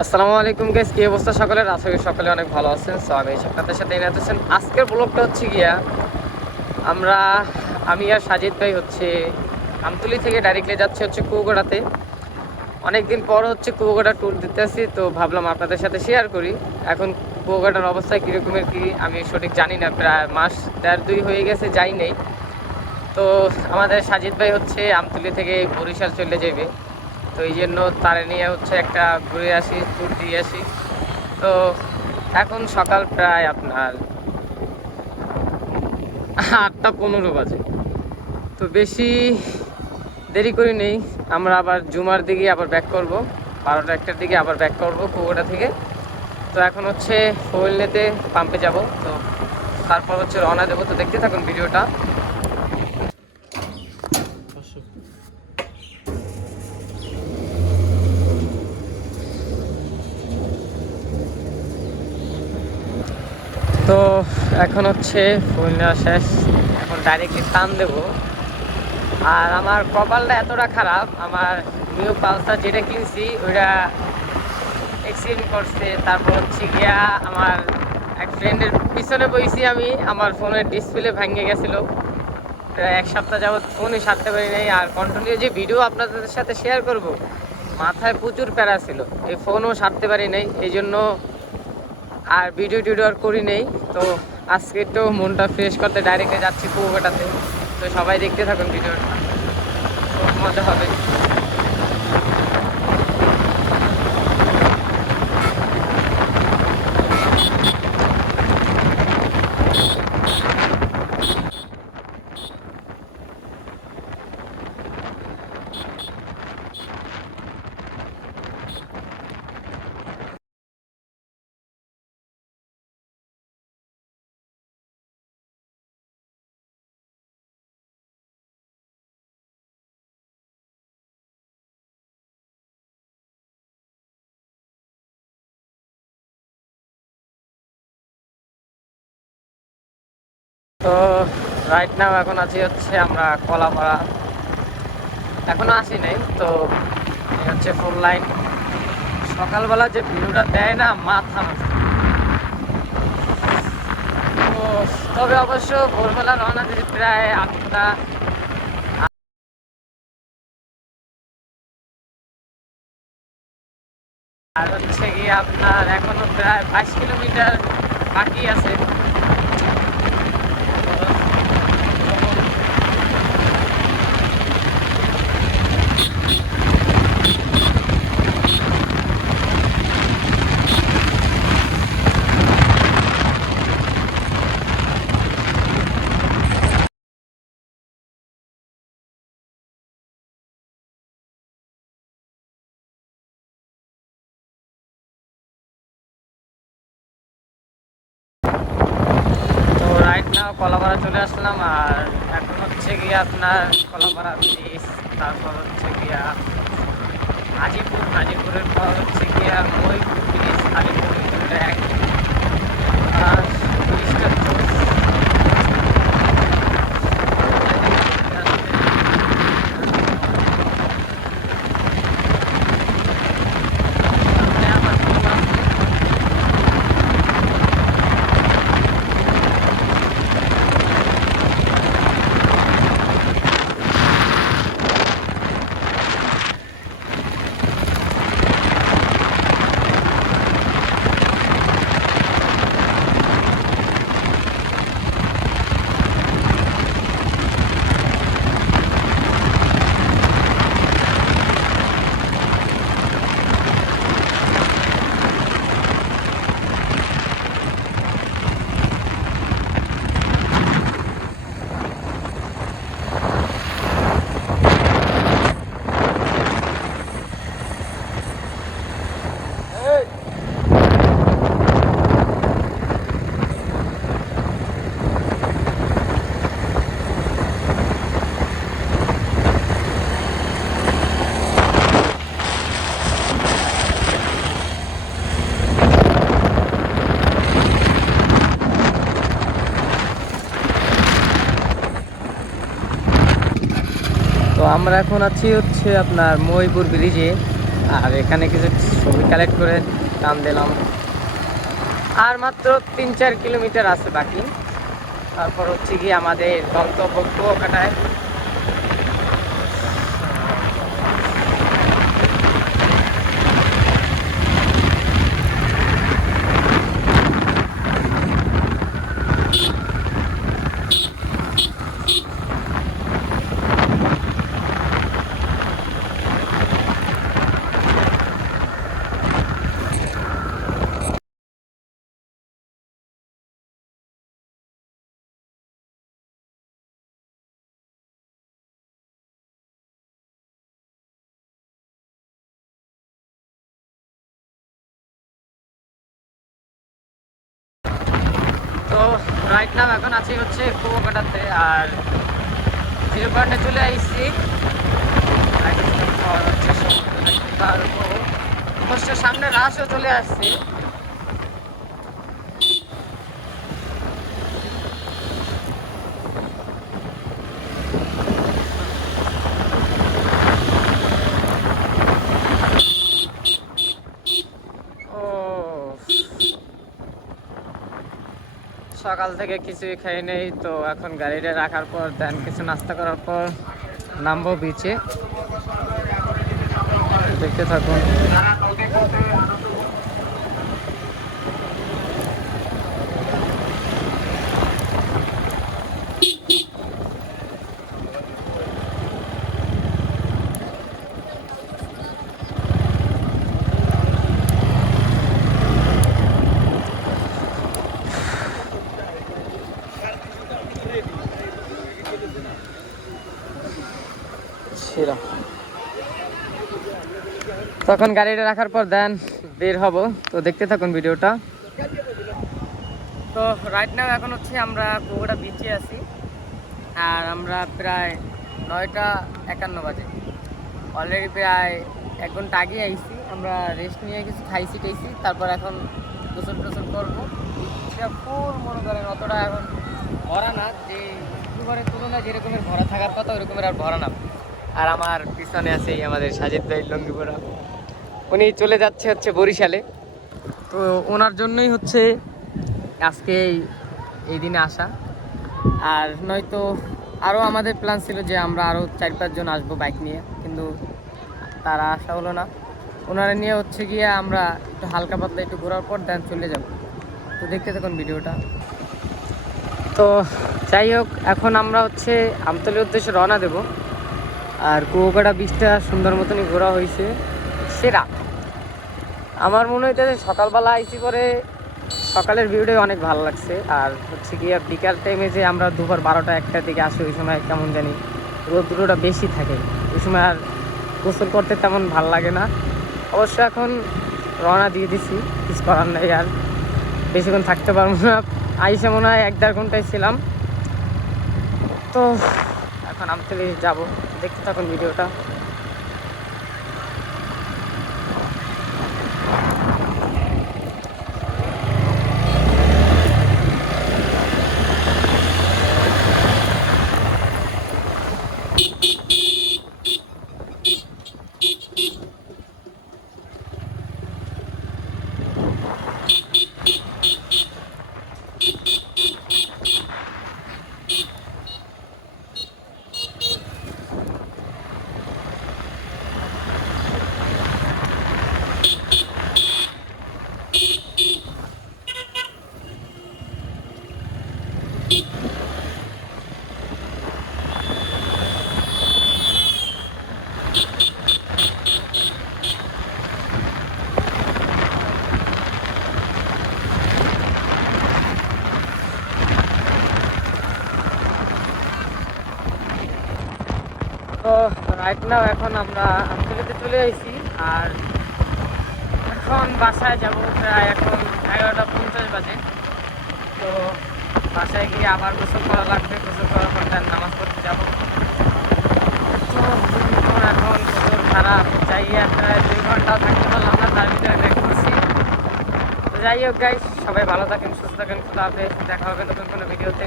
আসসালামু আলাইকুম গাইস কি অবস্থা সকলের? আশা করি সকলে অনেক ভালো আছেন। সো আমি আপনাদের সাথে এনে আছেন আজকের ব্লগটা হচ্ছে গিয়া, আমরা, আমি আর সাজিদ ভাই হচ্ছে আমতুলি থেকে ডাইরেক্টলি যাচ্ছি হচ্ছে কুয়াকাটাতে অনেকদিন পর হচ্ছে কুয়াকাটা ট্যুর দিতে আসি তো ভাবলাম আপনাদের সাথে শেয়ার করি। এখন কুয়াকাটার অবস্থা কীরকমের কি, আমি সঠিক জানি না। প্রায় মাস দেড় দুই হয়ে গেছে, যাই নেই। তো আমাদের সাজিদ ভাই হচ্ছে আমতুলি থেকে বরিশাল চলে যাবে। তো এই জন্য তারে নিয়ে হচ্ছে একটা ঘুরে আসি ট্যুর দিয়ে আসি। তো এখন সকাল প্রায় আপনার আটটা পনেরো বাজে। তো বেশি দেরি করি নেই, আমরা আবার জুমার দিকে আবার ব্যাক করব। বারোটা একটার দিকে আবার ব্যাক করব কুয়াটা থেকে। তো এখন হচ্ছে ফোয়েল নিতে পাম্পে যাব। তো তারপর হচ্ছে রওনা দেবো। তো দেখতে থাকুন ভিডিওটা তো এখন হচ্ছে ফুল নেওয়া শেষ। এখন ডাইরেক্টলি টান দেবো। আর আমার কপালটা এতটা খারাপ, আমার নিউ পালসার যেটা কিনছি, ওইটা এক্সিডেন্ট করছে। তারপর হচ্ছে গিয়া আমার এক ফ্রেন্ডের পিছনে বইছি আমি, আমার ফোনের ডিসপ্লে ভেঙে গেছিল। প্রায় এক সপ্তাহ যাবৎ ফোনই সারতে পারি নাই। আর কন্টিনিউ যে ভিডিও আপনাদের সাথে শেয়ার করব, মাথায় প্রচুর প্যারা ছিল। এই ফোনও সারতে পারি নাই এই জন্য আর ভিডিও টিডিও আর করি নেই। তো আজকে একটু মনটা ফ্রেশ করতে ডাইরেক্টে যাচ্ছি কুয়াকাটাতে তো সবাই দেখতে থাকুন ভিডিওটা। খুব মজা হবে। তো রাইট নাও এখন আছি হচ্ছে আমরা কলাপাড়া। এখনও আসি নাই, তো হচ্ছে ফোর লাইন সকালবেলা যে ভিউটা দেয় না, মাথা তবে অবশ্য ভোরবেলা রওনা দিতে প্রায় আটটা। আর হচ্ছে কি আপনার এখনও প্রায় বাইশ কিলোমিটার বাকি আছে তো রাইট নাও কলাপাড়া চলে আসলাম, আর এখন হচ্ছে গিয়ে আপনার কলাপাড়া ব্রিজ তারপর হচ্ছে গিয়া হাজিপুর। হাজিপুরের পর হচ্ছে গিয়া ময়ূর ব্রিজ হাজিপুর। এক আর ব্রিজটা তো- আমার বললাম তো আমরা এখন আছি হচ্ছে আপনার মহিপুর ব্রিজে। আর এখানে কিছু ছবি কালেক্ট করে টান দিলাম। আর মাত্র তিন চার কিলোমিটার আছে বাকি। তারপর হচ্ছে গিয়ে আমাদের গন্তব্য কুয়াকাটায় তো রাইট নাম এখন আছি হচ্ছে কুয়াকাটাতে আর জিরো পয়েন্টে চলে আসছি। অবশ্য সামনে রাশও চলে আসছে সকাল থেকে কিছুই খাই নেই, তো এখন গাড়িটা রাখার পর দেন কিছু নাস্তা করার পর নামবো বিচে দেখতে থাকুন। তখন গাড়িটা রাখার পর দেন বের হব। তো দেখতে থাকুন ভিডিওটা। তো রাইট নাও এখন হচ্ছে আমরা কুয়াটা বিচে আছি। আর আমরা প্রায় নয়টা একান্ন বাজে। অলরেডি প্রায় এক ঘণ্টা আগে আইছি। আমরা রেস্ট নিয়ে কিছু খাইছি টাইছি তারপর এখন গোসল টোসল করব। ফুল, মনে করেন, অতটা এখন ভরা না। যে দুবারের তুলনায় যেরকমের ভরা থাকার কথা, ওরকমের আর ভরা না। আর আমার পিছনে আছে আমাদের সাজিদ ভাই লঙ্গিপোড়া উনি চলে যাচ্ছে হচ্ছে বরিশালে। তো ওনার জন্যই হচ্ছে আজকে এই দিনে আসা। আর নয়তো আরও আমাদের প্ল্যান ছিল যে আমরা আরও চার পাঁচজন আসব বাইক নিয়ে, কিন্তু তারা আসা হলো না। ওনারা নিয়ে হচ্ছে গিয়ে আমরা একটু হালকা পাতলা একটু ঘোরার পর দেন চলে যাব। তো দেখতে থাকুন ভিডিওটা। তো যাই হোক, এখন আমরা হচ্ছে আমতলির উদ্দেশ্যে রওনা দেব। আর কুয়াকাটা বীজটা সুন্দর মতনই ঘোরা হয়েছে। সেরা। আমার মনে হইতেছে সকালবেলা আইসি করে সকালের ভিউটাই অনেক ভালো লাগছে। আর হচ্ছে গিয়ে বিকাল টাইমে যে আমরা দুপুর বারোটা, একটার দিকে আসি, ওই সময় কেমন জানি রোদ্রুটা বেশি থাকে। ওই সময় আর গোসল করতে তেমন ভালো লাগে না। অবশ্য এখন রওনা দিয়ে দিছি, কিছু করার নেই আর। বেশিক্ষণ থাকতে পারব না। আইসে মনে হয় এক দেড় ঘন্টায় ছিলাম। তো এখন আমতলি যাব। দেখতে থাকুন ভিডিওটা তো রাইট নাও এখন আমরা আমতলিতে চলে এসেছি আর এখন বাসায় যাব প্রায় এখন এগারোটা পঞ্চাশ বাজে। তো বাসায় গিয়ে আবার গোসল করা লাগবে, গোসল করার পর তার নামাজ পড়তে যাব। তো এখন প্রচুর খারাপ যাই প্রায় দুই ঘণ্টা থাকতে পারলাম না, তার ভিতরে ব্যাক করছি। তো যাই হোক গাইস সবাই ভালো থাকেন, সুস্থ থাকেন, খুদা হাফেজ, দেখা হবে নতুন কোনো ভিডিওতে